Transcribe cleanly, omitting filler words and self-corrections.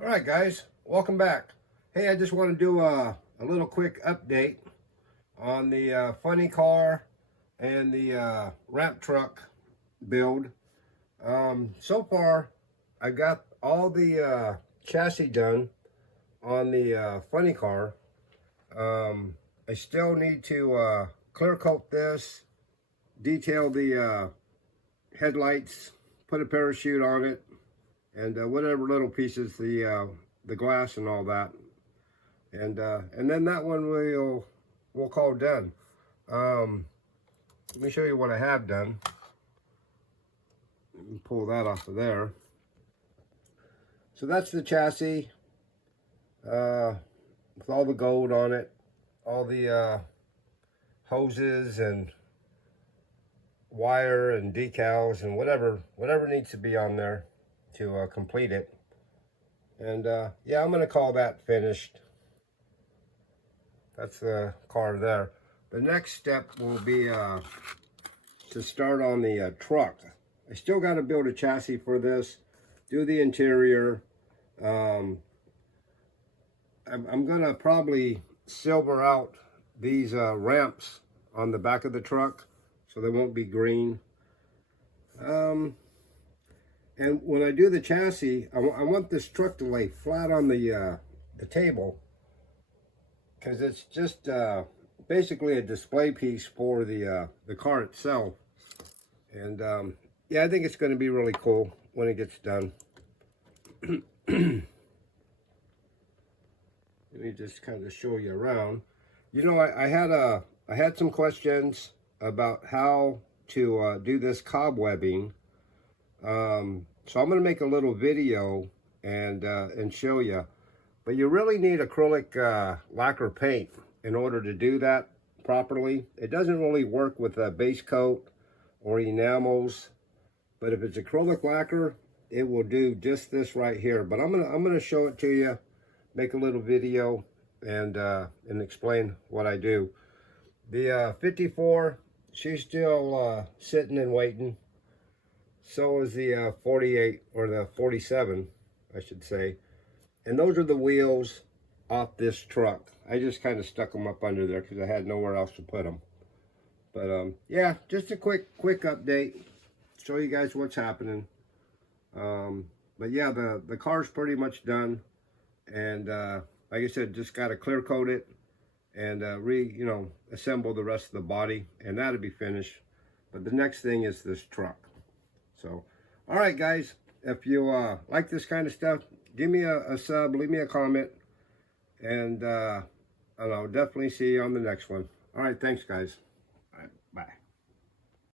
All right, guys, welcome back. Hey, I just want to do a little quick update on the funny car and the ramp truck build. So far, I got all the chassis done on the funny car. I still need to clear coat this, detail the headlights, put a parachute on it, and whatever little pieces, the glass and all that, and then that one we'll call done. Let me show you what I have done. Let me pull that off of there. So that's the chassis with all the gold on it, all the hoses and wire and decals and whatever needs to be on there to complete it. And yeah, I'm gonna call that finished. That's the car there. The next step will be to start on the truck. I still got to build a chassis for this, do the interior. I'm gonna probably silver out these ramps on the back of the truck so they won't be green. And when I do the chassis, I want this truck to lay flat on the table, because it's just basically a display piece for the car itself. And yeah, I think it's going to be really cool when it gets done. Let me just kind of show you around. You know, I had some questions about how to do this cobwebbing. So I'm going to make a little video and show you. But you really need acrylic lacquer paint in order to do that properly. It doesn't really work with a base coat or enamels, but if it's acrylic lacquer, it will do just this right here. But I'm gonna show it to you, make a little video, and explain what I do. The 54, she's still sitting and waiting. So is the 48, or the 47, I should say. And those are the wheels off this truck. I just kind of stuck them up under there because I had nowhere else to put them. But yeah, just a quick update. Show you guys what's happening. But yeah, the car's pretty much done. And like I said, just got to clear coat it and assemble the rest of the body. And that'll be finished. But the next thing is this truck. So, all right, guys, if you like this kind of stuff, give me a sub, leave me a comment, and I'll definitely see you on the next one. All right, thanks, guys. All right, bye.